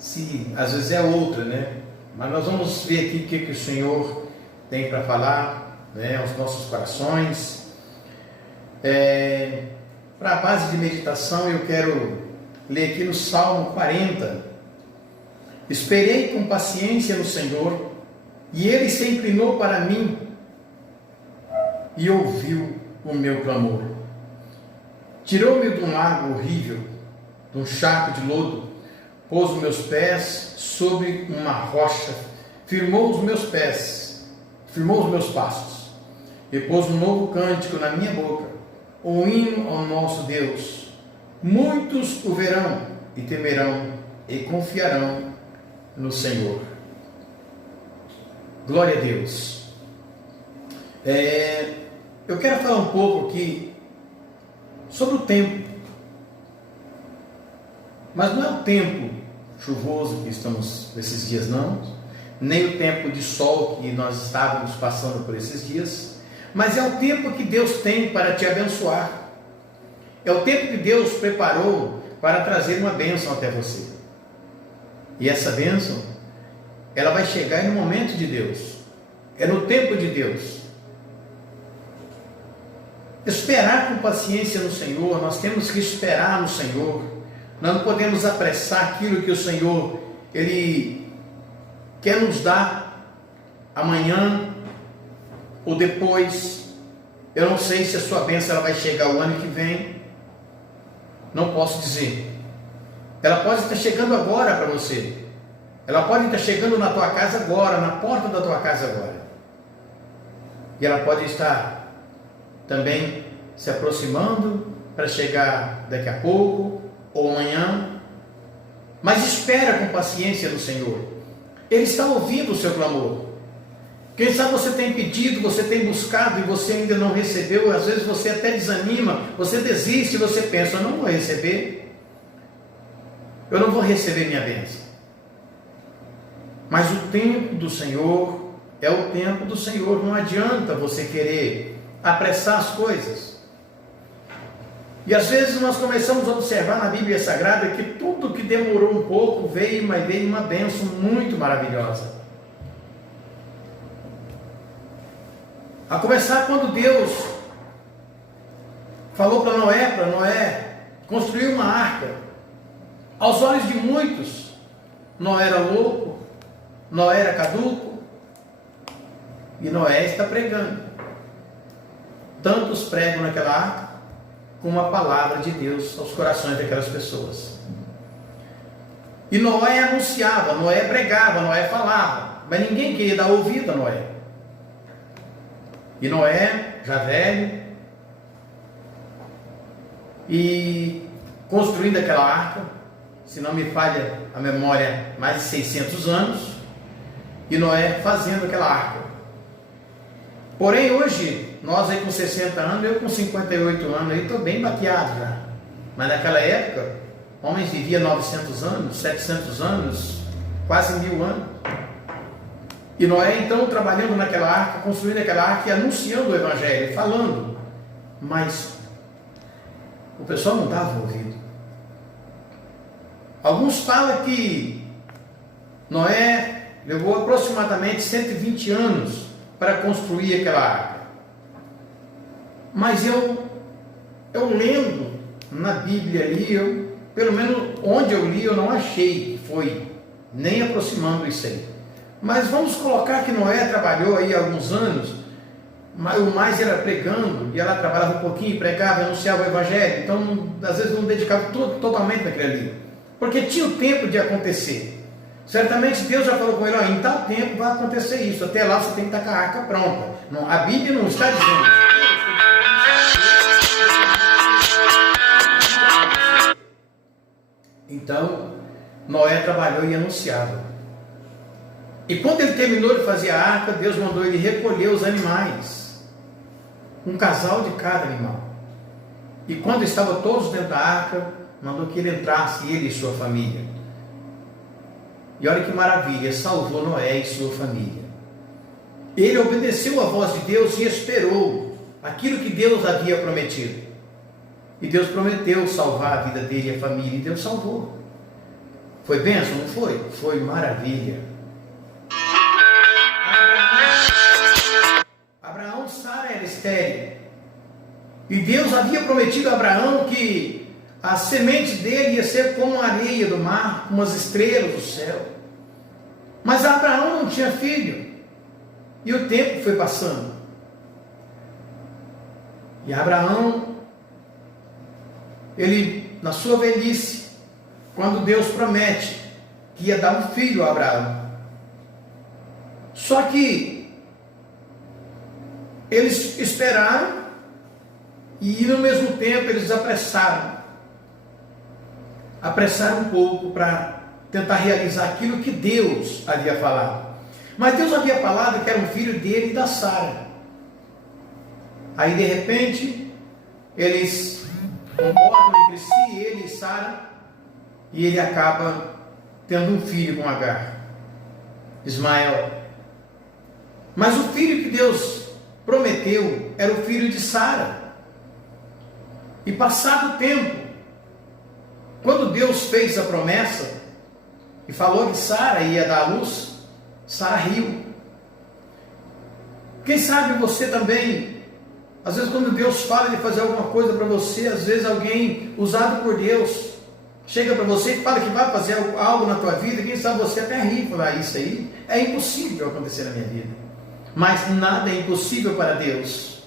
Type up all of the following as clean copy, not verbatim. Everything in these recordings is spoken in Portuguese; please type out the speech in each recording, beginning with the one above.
se às vezes é outra, né? Mas nós vamos ver aqui o que o Senhor tem para falar, né, aos nossos corações. Para a base de meditação, eu quero ler aqui no Salmo 40. Esperei com paciência no Senhor, e Ele se inclinou para mim e ouviu o meu clamor. Tirou-me de um lago horrível, de um charco de lodo, pôs os meus pés sobre uma rocha, firmou os meus passos, e pôs um novo cântico na minha boca, o hino ao nosso Deus. Muitos o verão e temerão e confiarão no Senhor. Glória a Deus. Eu quero falar um pouco aqui sobre o tempo, mas não é o tempo chuvoso que estamos nesses dias, não, nem o tempo de sol que nós estávamos passando por esses dias, mas é o tempo que Deus tem para te abençoar. É o tempo que Deus preparou para trazer uma bênção até você. E essa bênção, ela vai chegar no momento de Deus, é no tempo de Deus. Esperar com paciência no Senhor, nós temos que esperar no Senhor. Nós não podemos apressar aquilo que o Senhor, Ele quer nos dar amanhã ou depois. Eu não sei se a sua bênção ela vai chegar o ano que vem, não posso dizer. Ela pode estar chegando agora para você, ela pode estar chegando na tua casa agora, na porta da tua casa agora, e ela pode estar também se aproximando para chegar daqui a pouco ou amanhã. Mas espera com paciência no Senhor. Ele está ouvindo o seu clamor. Quem sabe você tem pedido, você tem buscado e você ainda não recebeu. Às vezes você até desanima, você desiste, você pensa: eu não vou receber, eu não vou receber minha bênção. Mas o tempo do Senhor é o tempo do Senhor. Não adianta você querer apressar as coisas. E às vezes nós começamos a observar na Bíblia Sagrada que tudo que demorou um pouco veio, mas veio uma bênção muito maravilhosa. A começar quando Deus falou para Noé construir uma arca. Aos olhos de muitos, Noé era louco, Noé era caduco, e Noé está pregando. Tantos pregam naquela arca, com a palavra de Deus aos corações daquelas pessoas. E Noé anunciava, Noé pregava, Noé falava, mas ninguém queria dar ouvido a Noé. E Noé, já velho, e construindo aquela arca, se não me falha a memória, mais de 600 anos, e Noé fazendo aquela arca. Porém, hoje, nós aí com 60 anos, eu com 58 anos, aí estou bem baqueado já. Mas naquela época, homens viviam 900 anos, 700 anos, quase 1000 anos. E Noé, então, trabalhando naquela arca, construindo aquela arca e anunciando o Evangelho, falando. Mas o pessoal não dava ouvido. Alguns falam que Noé levou aproximadamente 120 anos para construir aquela arca. Mas eu lendo na Bíblia ali, pelo menos onde eu li, eu não achei que foi nem aproximando isso aí. Mas vamos colocar que Noé trabalhou aí alguns anos, mas o mais era pregando, e ela trabalhava um pouquinho, pregava, anunciava o Evangelho, então às vezes não dedicava totalmente naquele ali, porque tinha o tempo de acontecer. Certamente Deus já falou com ele: em tal tempo vai acontecer isso, até lá você tem que estar com a arca pronta. Não, a Bíblia não está dizendo isso. Então, Noé trabalhou e anunciava. E quando ele terminou de fazer a arca, Deus mandou ele recolher os animais, um casal de cada animal. E quando estavam todos dentro da arca, mandou que ele entrasse, ele e sua família. E olha que maravilha, salvou Noé e sua família. Ele obedeceu a voz de Deus e esperou aquilo que Deus havia prometido. E Deus prometeu salvar a vida dele e a família, e Deus salvou. Foi bênção? Não foi? Foi maravilha. Abraão, Sara era estéril. E Deus havia prometido a Abraão que a semente dele ia ser como a areia do mar, como as estrelas do céu. Mas Abraão não tinha filho. E o tempo foi passando. E Abraão, ele, na sua velhice, quando Deus promete que ia dar um filho a Abraão. Só que eles esperaram e no mesmo tempo eles apressaram um pouco para tentar realizar aquilo que Deus havia falado. Mas Deus havia falado que era um filho dele e da Sara. Aí de repente eles concordam entre si, ele e Sara, e ele acaba tendo um filho com Agar, Ismael. Mas o filho que Deus prometeu era o filho de Sara. E passado o tempo, quando Deus fez a promessa e falou que Sara ia dar à luz, Sara riu. Quem sabe você também, às vezes quando Deus fala de fazer alguma coisa para você, às vezes alguém usado por Deus chega para você e fala que vai fazer algo na tua vida, quem sabe você até ri e fala, isso aí é impossível acontecer na minha vida. Mas nada é impossível para Deus.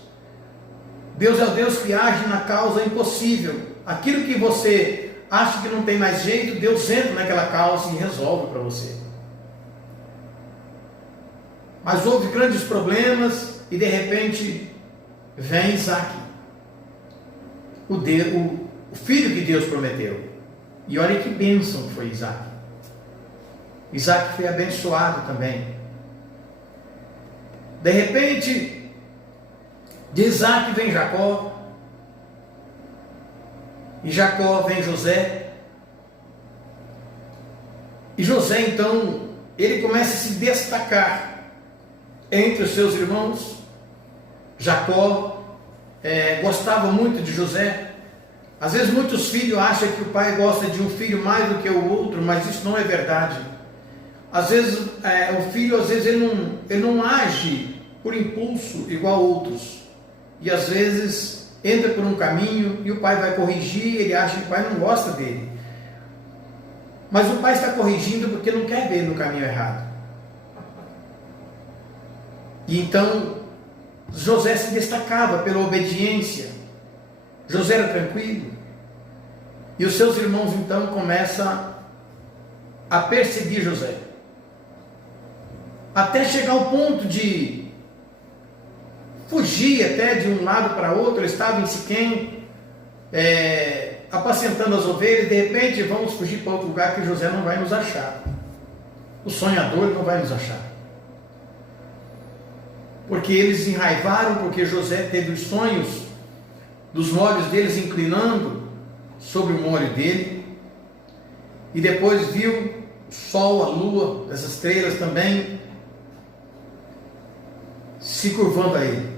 Deus é o Deus que age na causa impossível. Aquilo que você acha que não tem mais jeito, Deus entra naquela causa e resolve para você. Mas houve grandes problemas e de repente vem Isaac, o filho que Deus prometeu. E olha que bênção que foi Isaac. Isaac foi abençoado também. De repente, de Isaac vem Jacó, e Jacó vem José, e José então, ele começa a se destacar entre os seus irmãos. Jacó gostava muito de José. Às vezes muitos filhos acham que o pai gosta de um filho mais do que o outro, mas isso não é verdade. Às vezes o filho, às vezes ele não age por impulso igual a outros, e às vezes entra por um caminho e o pai vai corrigir, ele acha que o pai não gosta dele, mas o pai está corrigindo porque não quer ver no caminho errado. E então José se destacava pela obediência. José era tranquilo, e os seus irmãos então começam a perseguir José, até chegar ao ponto de fugir até de um lado para outro. Ele estava em Siquém, apacentando as ovelhas, e de repente vamos fugir para outro lugar que José não vai nos achar. O sonhador não vai nos achar. Porque eles enraivaram, porque José teve os sonhos dos molhos deles inclinando sobre o molho dele, e depois viu o sol, a lua, as estrelas também se curvando a ele.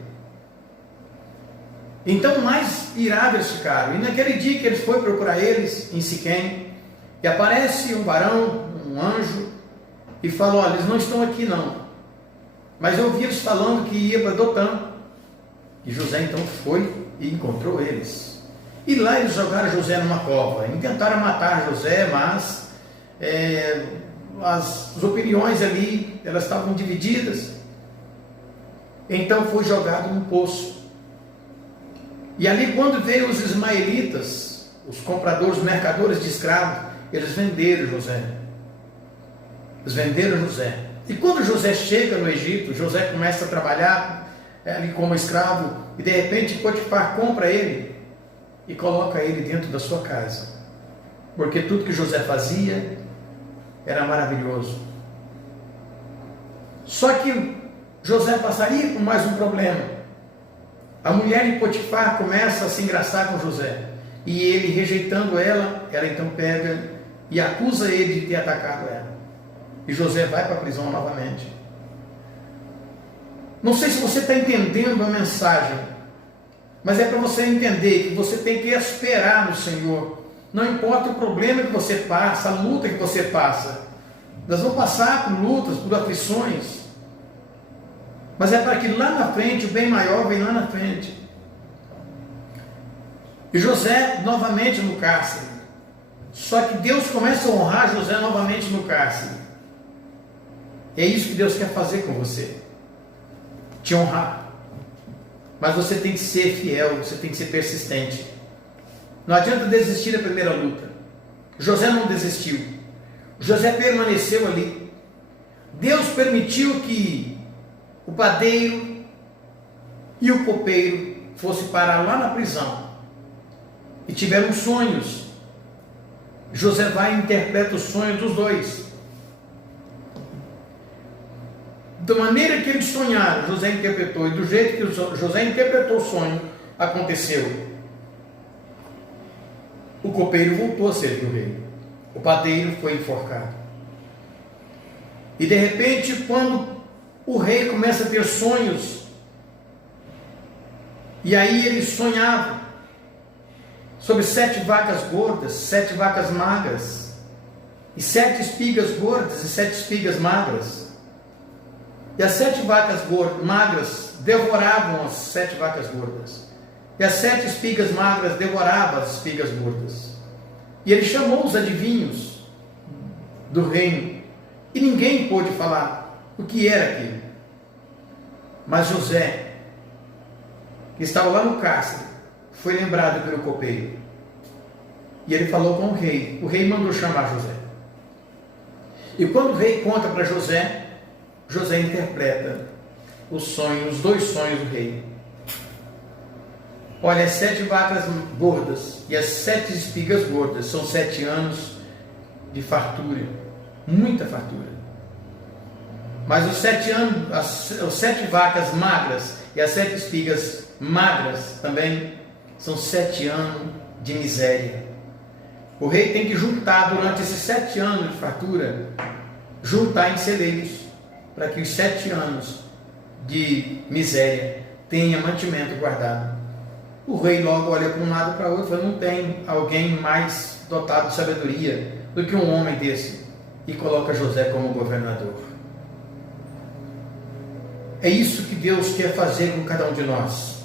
Então mais irados eles ficaram. E naquele dia que eles foram procurar eles em Siquém, e aparece um varão, um anjo, e fala: olha, eles não estão aqui não, mas eu ouvi eles falando que ia para Dotã. E José então foi e encontrou eles. E lá eles jogaram José numa cova, e tentaram matar José, mas as opiniões ali, elas estavam divididas. Então foi jogado num poço. E ali, quando veio os ismaelitas, os compradores, os mercadores de escravos, eles venderam José. Eles venderam José. E quando José chega no Egito, José começa a trabalhar ali como escravo, e de repente Potifar compra ele e coloca ele dentro da sua casa, porque tudo que José fazia era maravilhoso. Só que José passaria por mais um problema. A mulher de Potifar começa a se engraçar com José, e ele, rejeitando ela então pega e acusa ele de ter atacado ela, e José vai para a prisão novamente. Não sei se você está entendendo a mensagem, mas é para você entender que você tem que esperar no Senhor. não importa o problema que você passa, a luta que você passa. Nós vamos passar por lutas, por aflições, mas é para que lá na frente, o bem maior vem lá na frente. E José novamente no cárcere. Só que Deus começa a honrar José novamente no cárcere. É isso que Deus quer fazer com você. Te honrar. Mas você tem que ser fiel, você tem que ser persistente. Não adianta desistir da primeira luta. José não desistiu. José permaneceu ali. Deus permitiu que o padeiro e o copeiro fossem parar lá na prisão. E tiveram sonhos. José vai e interpreta os sonhos dos dois. Da maneira que eles sonharam, José interpretou. E do jeito que José interpretou o sonho, aconteceu. O copeiro voltou a ser do rei. O padeiro foi enforcado. E de repente, quando o rei começa a ter sonhos, e aí ele sonhava sobre 7 vacas gordas, 7 vacas magras, e 7 espigas gordas e 7 espigas magras. E as 7 vacas magras devoravam as 7 vacas gordas, e as 7 espigas magras devoravam as espigas gordas. E ele chamou os adivinhos do reino, e ninguém pôde falar o que era aquilo. Mas José, que estava lá no cárcere, foi lembrado pelo copeiro. E ele falou com o rei. O rei mandou chamar José. E quando o rei conta para José, José interpreta os sonhos, os 2 sonhos do rei. Olha, as 7 vacas gordas e as 7 espigas gordas são 7 anos de fartura, muita fartura. Mas os 7 vacas magras e as 7 espigas magras também são 7 anos de miséria. O rei tem que juntar durante esses 7 anos de fartura, juntar em celeiros, para que os 7 anos de miséria tenha mantimento guardado. O rei logo olha para um lado e para o outro e fala: não tem alguém mais dotado de sabedoria do que um homem desse, e coloca José como governador. É isso que Deus quer fazer com cada um de nós.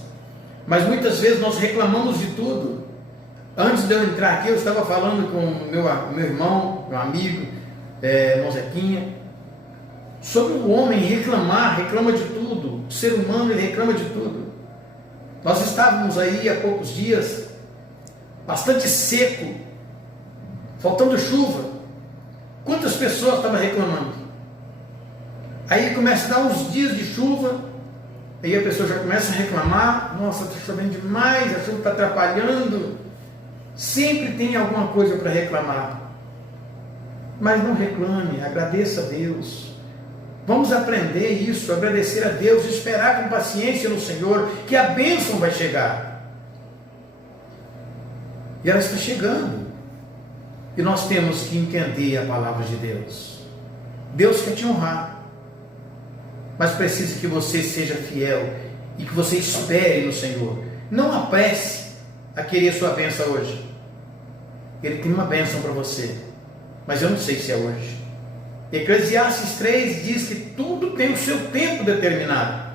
Mas muitas vezes nós reclamamos de tudo. Antes de eu entrar aqui, eu estava falando com meu irmão, meu amigo, irmão Zequinha, sobre o homem reclama de tudo. O ser humano, ele reclama de tudo. Nós estávamos aí há poucos dias, bastante seco, faltando chuva. Quantas pessoas estavam reclamando? Aí começa a dar uns dias de chuva, aí a pessoa já começa a reclamar: nossa, está chovendo demais, a chuva está atrapalhando. Sempre tem alguma coisa para reclamar. Mas não reclame, agradeça a Deus. Vamos aprender isso, agradecer a Deus, esperar com paciência no Senhor, que a bênção vai chegar. E ela está chegando. E nós temos que entender a palavra de Deus. Deus quer te honrar, mas precisa que você seja fiel e que você espere no Senhor. Não apresse a querer sua bênção hoje. Ele tem uma bênção para você, mas eu não sei se é hoje. Eclesiastes 3 diz que tudo tem o seu tempo determinado.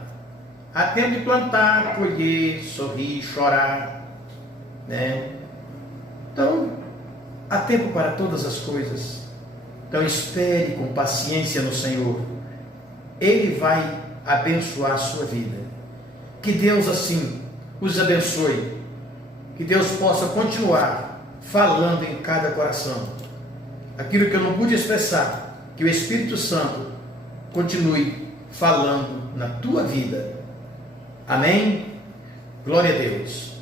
Há tempo de plantar, colher, sorrir, chorar, né? Então, há tempo para todas as coisas. Então, espere com paciência no Senhor. Ele vai abençoar a sua vida. Que Deus assim os abençoe. Que Deus possa continuar falando em cada coração aquilo que eu não pude expressar. Que o Espírito Santo continue falando na tua vida. Amém? Glória a Deus.